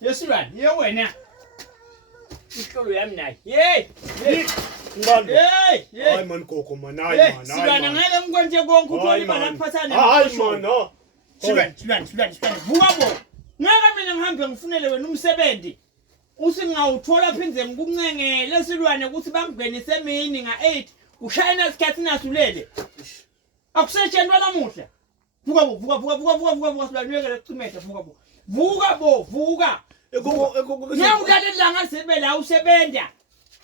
Yesilwane, ye wena. Ihlolo yami nayi. Hey! Ngibambe. Hey! Hayi man Gogo man, hayi man. Silwane ngeke ngikwenze konke uthole imali akuphathane. Hayi man, no. Silwane. Vuka bo. Ngeke mina ngihambe ngifunele wena umsebenzi. Uthi ngawuthola phindze ngikuncengele Silwane ukuthi bangingenise emini nga8 ushayina isikhathi nasulele. Akusetshenzwa lamuhla. Vuka Silwane uyekele ukucimeza vuka. Ngiyawulalela langa sebe la usebenza.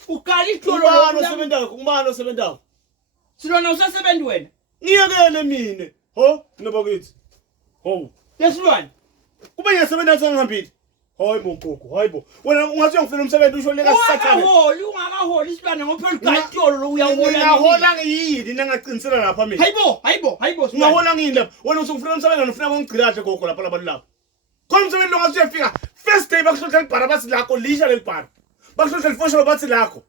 Uqala ihlolo Ngubani osebenzayo? Silwane usasebenza wena. Ngiyekele mina. Ho, nabakithi. Ho. Yesilwane. Kube ngiyasebenza sengihambile. Hayi bo Gogo, hayi bo. Wena ungathi uyangifuna umsebenzi usho leka sisathane. Ungakaholi Silwane ngophela uqahlolo lo uyahola. Ngiyahola ngiyini nangaqinisela lapha mina. Hayibo. Ungahola ngini lapha. Wena usufuna umsebenzi nofuna ngongigcilahle Gogo lapha labantu lapha. Khona umsebenzi lo ngathi uyafika. First day bakuhlola ibhara bathi lakho lisha lebhara. Bakuhlola ifosho bathi lakho.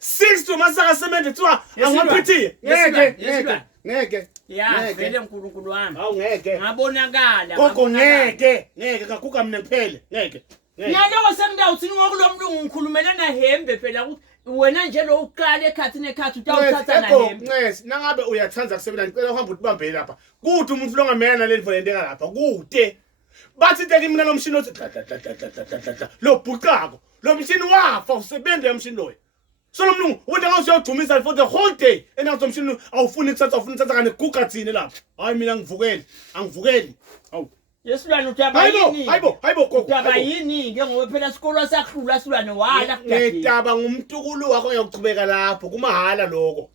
6 to masaka semente thiwa angaphithi. Ngeke. Ya, vele uNkulunkulu wami. Awu ngeke. Ngabonakala. Gogo ngeke kakuka mina kuphele. Ngeke. Ngiyaloko sengidawuthi ngokulomlungu ngikhulumela na hembe phela ukuthi wena nje lo uqala ekhathini utawuthatha na hembe. Nqesi, nangabe uyathanza kusebenza ngicela uhamba utibambele lapha. Kude umuntu longamena leli volunteer lapha. Kude. Bathi teke mina lo mshini othi lo bhuqako. Lo mshini wafa usebenza emshini loyo. So lo mlungu wena ngawusiyodumisa for the whole day enazo mshini awufuni ukuthatha kane guga thini lapha. Hayi mina angivukeli. Awu. Yesilwane utaba yini? Hayibo Gogo. Utaba yini ke ngoba phela isikolo sakhula Silwane wala kudade. Ngitaba ngumtukulu wakho uyakuchubeka lapho kumahala lokho.